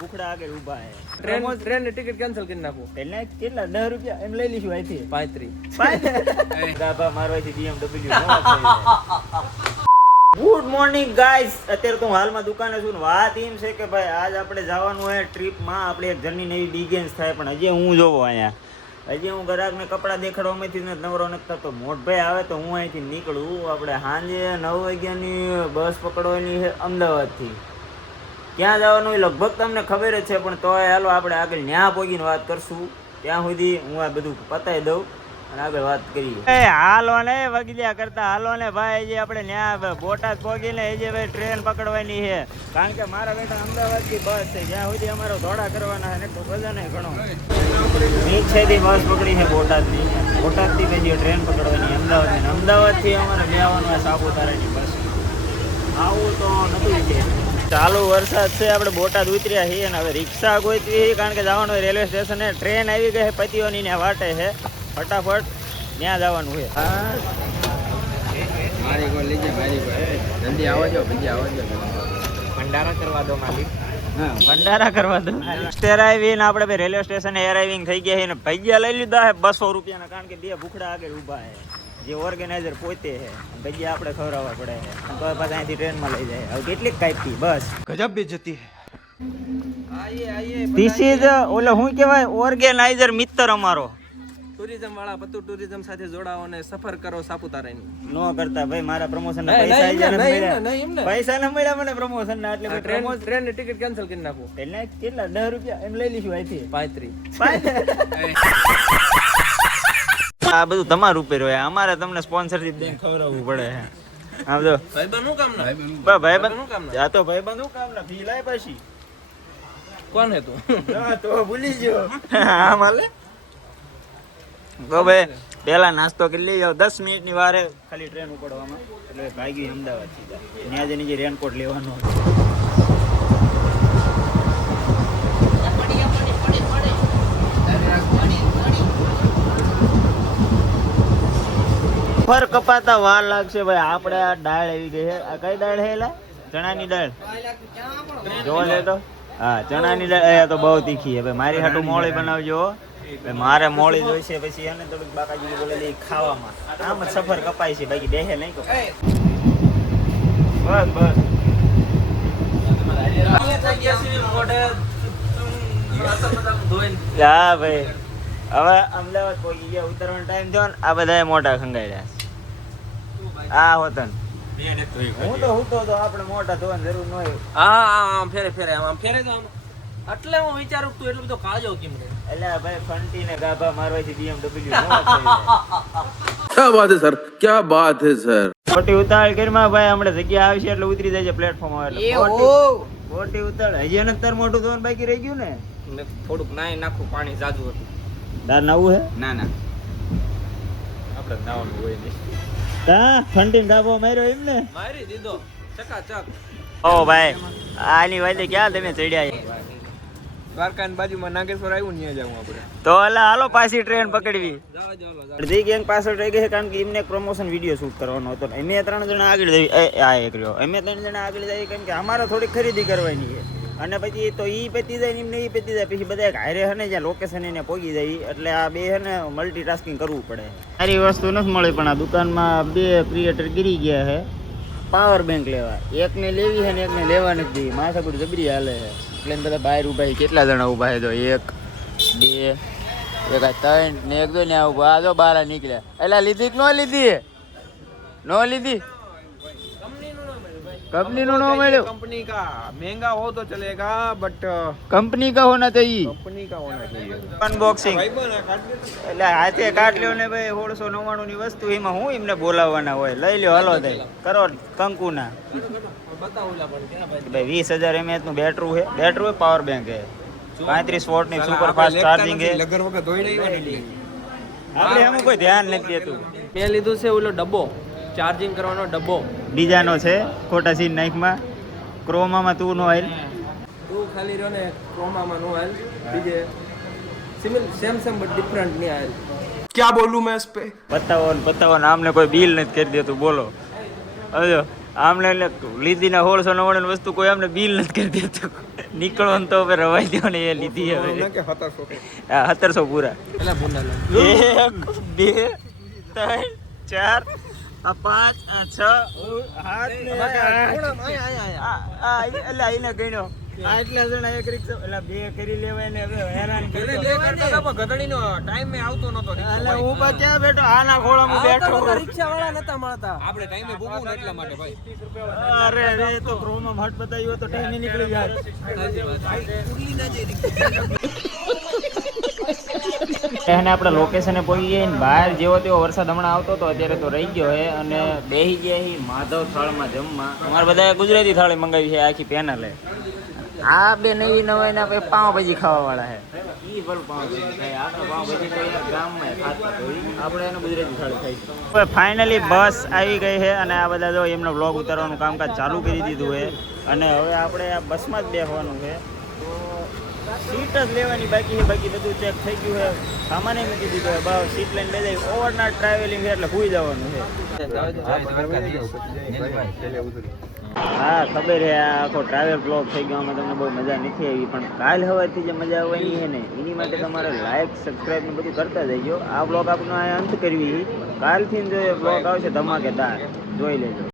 ભૂખડા આગળ ઊભા હે. ટ્રેન ની ટિકિટ કેન્સલ કરી નાખો. એટલે કેટલા 10 રૂપિયા એમ લઈ લઈશું અહીંથી 35 ગાભા મારવાથી BMW ગુડ મોર્નિંગ ગાઈસ. અત્યારે તો હું હાલમાં દુકાને છું ને વાત એમ છે કે ભાઈ આજ આપણે જવાનું હોય ટ્રીપમાં. આપણે એક જર્ની નવી બિગેન્સ થાય પણ હજી હું જોવો અહીંયા હજી હું ગ્રાહકને કપડાં દેખાડવામાંથી જ નવરો નથી થતો. મોટભાઈ આવે તો હું અહીંથી નીકળું. આપણે સાંજે 9 વાગ્યાની બસ પકડવાની છે અમદાવાદથી. ક્યાં જવાનું એ લગભગ તમને ખબર જ છે પણ તોય હાલો આપણે આગળ ન્યા પહોંચીને વાત કરશું. ત્યાં સુધી હું આ બધું પતાવી દઉં અને આગળ વાત કરીએ. હાલો ને વગિયા કરતા હાલો ને ભાઈ. જે આપણે ન્યા બોટાદ પહોંચીને એ જે ભાઈ ટ્રેન પકડવાની છે. કારણ કે મારા બેટા અમદાવાદથી બસ છે જ્યાં સુધી અમારો દોડા કરવાના છે ને તો બધાને ઘણો નીચેથી બસ પકડી છે બોટાદની. બોટાદથી પછી ટ્રેન પકડવાની અમદાવાદની. અમદાવાદથી અમારે લેવાનું હોય સાપુતારાની બસ. આવું તો નથી છે. ચાલુ વરસાદ છે. આપણે બોટાદ ઉતર્યા છીએ અને હવે રિક્ષા ગોઈતી કારણ કે જવાનું હોય રેલવે સ્ટેશને. ટ્રેન આવી ગઈ છે પતિઓની ને વાટે છે. ફટાફટ ત્યાં જવાનું છે. ભંડારા કરવા દો માલિક. ભંડારા કરવા દો. એરાઈવીને આપણે ભાઈ રેલવે સ્ટેશને એરાઈવિંગ થઈ ગયા છે ને ભજીયા લઈ લીધા છે 200 રૂપિયાના. કારણ કે 2 ભૂખડા આગળ ઊભા છે જે ઓર્ગેનાઇઝર પોતે છે. ભજીયા આપણે ખવડાવવા પડે છે તો પાછા અહીંથી ટ્રેનમાં લઈ જાય. હવે કેટલીક કાપી બસ ગજબ બેજતી છે. ધીસ ઇઝ ઓલે શું કહેવાય ઓર્ગેનાઇઝર મિત્ર અમારો. ટુરિઝમ વાળા પતુ ટુરિઝમ સાથે જોડાઓ અને સફર કરો સાપુતારાની. નો કરતા ભાઈ મારા પ્રમોશન ના પૈસા આવી જાય મળ્યા. પૈસા ન મળ્યા મને પ્રમોશન ના એટલે ટ્રેન ની ટિકિટ કેન્સલ કરી નાખો. એટલે કેટલા 10 રૂપિયા એમ લઈ લઈશું અહીંથી 35 આ બધું તમારું ઉપર હોય. અમારે તમને સ્પોન્સરશિપ દઈને ખવડાવવું પડે છે. આમ જો ભાઈબંધ નું કામ ના ભાઈબંધ આ તો ભાઈબંધ નું કામ ના ફી લાય પછી કોણ હે તું? તો ભૂલી ગયો. હા માલે તો ભાઈ પેલા નાસ્તો કરી લઈ જાવ. 10 મિનિટની વારે ખાલી ટ્રેન ઉપડવામાં એટલે ભાગી અમદાવાદ સીધા. ત્યાં જઈને જે રેનકોટ લેવાનો ફર કપાતા વાર લાગશે ભાઈ. આપણે આ દાળ આવી ગઈ છે. આ કઈ દાળ છે? એલા ચણાની દાળ જોવા લે તો. હા ચણાની દાળ. એ તો બહુ તીખી છે ભાઈ. મારી હાટું મોળી બનાવજો. મારે મોળી જોઈશે પછી એને થોડુંક બાકાજી બોલેલી ખાવામાં. આમ જ સફર કપાય છે બાકી બેહે નહીં કપાય. બસ બસ હા ભાઈ હવે અમદાવાદ પહોંચી ગયા. ઉતરવાનો ટાઈમ થયો ને આ બધા મોટા ખંગાઈ આ હોતન હું તો આપણે મોટા ધોવાની જરૂર ન હોય. આમ ફેરે તો એટલે હું વિચારું તું એટલું બધું કાળજો કેમ રે. એટલે ભાઈ ફંટી ને ગાભા મારવાથી BMW क्या बात है सर, क्या बात है सર. ખોટી ઉતાવળ કરીમાં ભાઈ હમણાં જગ્યા આવશે એટલે ઉતરી જાય પ્લેટફોર્મ આવે એટલે ખોટી ઉતાવળ. હજી એને તાર મોટું ધોવાનું બાકી રહી ગયું ને. થોડુંક નાઈ નાખું પાણી જાજુ હતું. તાર નવું હે? ના આપણે નાવાનું હોય નહીં. કા ફંટીને ગાભો માર્યો એમ ને? મારી દીધો ચકાચક. ઓ ભાઈ આની વાતે ક્યાં તમે ચડ્યા? દ્વારકાની બાજુમાં નાગેશ્વર આવ્યું ને જાવું આપણે. તો અલા હાલો પાછી ટ્રેન પકડવી. જાઓ. અડધી ગેંગ પાછળ રહી ગઈ છે કારણ કે એમને પ્રમોશન વિડીયો શૂટ કરવાનો હતો. અમે 3 જણા આગળ જઈ આ એક રહ્યો. અમે 3 જણા આગળ જઈએ કારણ કે અમારે થોડી ખરીદી કરવાની છે અને પછી તો ઈ પતી જાય એમને ઈ પતી જાય પછી બધા હારે હે ને જ્યાં લોકેશન એને પહોંચી જાય એટલે આ બે હે ને મલ્ટીટાસ્કિંગ કરવું પડે. સારી વસ્તુ નથી મળી પણ આ દુકાનમાં 2 ક્રિએટર ગીરી ગયા છે પાવર બેંક લેવા. એકને લેવી છે ને એકને લેવા નથી. માથાકૂટ જબરી હાલે છે એટલે બધા બહાર ઉભા છે. કેટલા જણા ઉભા છે? તો 1 2 એક 3 ને એક 2 ને ઉભા. આ જો બહાર નીકળ્યા. એટલે લીધી કે ન લીધી? कंपनी नो मिलो. कंपनी का महंगा हो तो चलेगा बट कंपनी का होना चाहिए. कंपनी का होना चाहिए. अनबॉक्सिंग એટલે હાથે કાઢ લ્યો ને ભાઈ 1699 ની વસ્તુ એમાં હું એમને બોલાવવાના હોય. લઈ લ્યો હાલો દે કરો કંકુના. ભાઈ 20000 mAh નું બેટરું છે. બેટરું છે પાવર બેંક છે 35 વોટ ની સુપર ફાસ્ટ ચાર્જિંગ છે. લગર વગર ધોઈ નહીં આપણે એમાં કોઈ ધ્યાન નથી દેતું. મેં લીધું છે ઓલો ડબ્બો ચાર્જિંગ કરવાનો ડબ્બો. બીજાનો છે ખોટા સીન નાઈકમાં. ક્રોમામાં તું નો આવેલ. તું ખાલી રહ્યો ને ક્રોમામાં નો આવેલ. બીજે સિમિલ સેમ બટ ડિફરન્ટ નહીં આવેલ. क्या बोलूं मैं इस पे. બતાવો ને આમને કોઈ બિલ નથી કરી દેતું. બોલો હવે આમને લીધી ને 1699 વસ્તુ કોઈ આમને બિલ નથી કરી દેતું. નીકળો ને તો હવે રવાઈ દો ને એ લીધી હવે કે 1700 હા 1700 પૂરા પેલા ભૂંડા 1 2 3 4 આ 5 આ 6 7 ને એટલે આઈને ગણ્યો આટલા જણા એક રિક્ષા એટલે બે કરી લેવાય ને હવે હેરાન કરી ગધડીનો ટાઈમ મે આવતો નતો એટલે ઊભા ક્યાં બેઠો આના ખોળામાં બેઠો રિક્ષા વાળા નતા મળતા આપણે ટાઈમે ભૂગવું ને એટલા માટે ભાઈ અરે રે તો ક્રોમાં હટ બતાવ્યો તો ટાઈમે નીકળી જાય ઉડલી ના જઈ રિક્ષા એને આપણે લોકેશને પહોંચી ગયા ને બહાર જેવો તેવો વરસાદ હમણાં આવતો હતો અત્યારે તો રહી ગયો હે અને બેહી ગયા હી માધવ થાળમાં જમવા અમારે બધાએ ગુજરાતી થાળી મંગાવી છે આખી પેનલે આ બે નવી નવાઈ ના પાવભાજી ખાવા વાળા હે ઈ ભલ પાવભાજી ખાય આપણે પાવભાજી તો યાર ગામમાં ખાતા તો આપણે એને ગુજરાતી થાળી ખાઈ હવે ફાઇનલી બસ આવી ગઈ છે અને આ બધા જો એમનો વ્લોગ ઉતારવાનું કામકાજ ચાલુ કરી દીધું છે અને હવે આપણે આ બસમાં જ બેસવાનું છે સીટ જ લેવાની બાકી છે બાકી બધું ચેક થઈ ગયું છે સામાન મૂકી દીધો છે બસ સીટ લઈને બેસી ઓવરનાઇટ ટ્રાવેલિંગ છે એટલે ભૂઈ જવાનું છે હા ખબર છે આ આખો ટ્રાવેલ બ્લોગ થઈ ગયો આમાં તમને બહુ મજા નથી આવી પણ કાલ હવારથી જે મજા આવવાની છે ને એની માટે તમારે લાઈક સબસ્ક્રાઈબ ને બધું કરતા જઈજો આ બ્લોગ આપણો અંત કરવી કાલથી જો બ્લોગ આવશે ધમાકેદાર જોઈ લેજો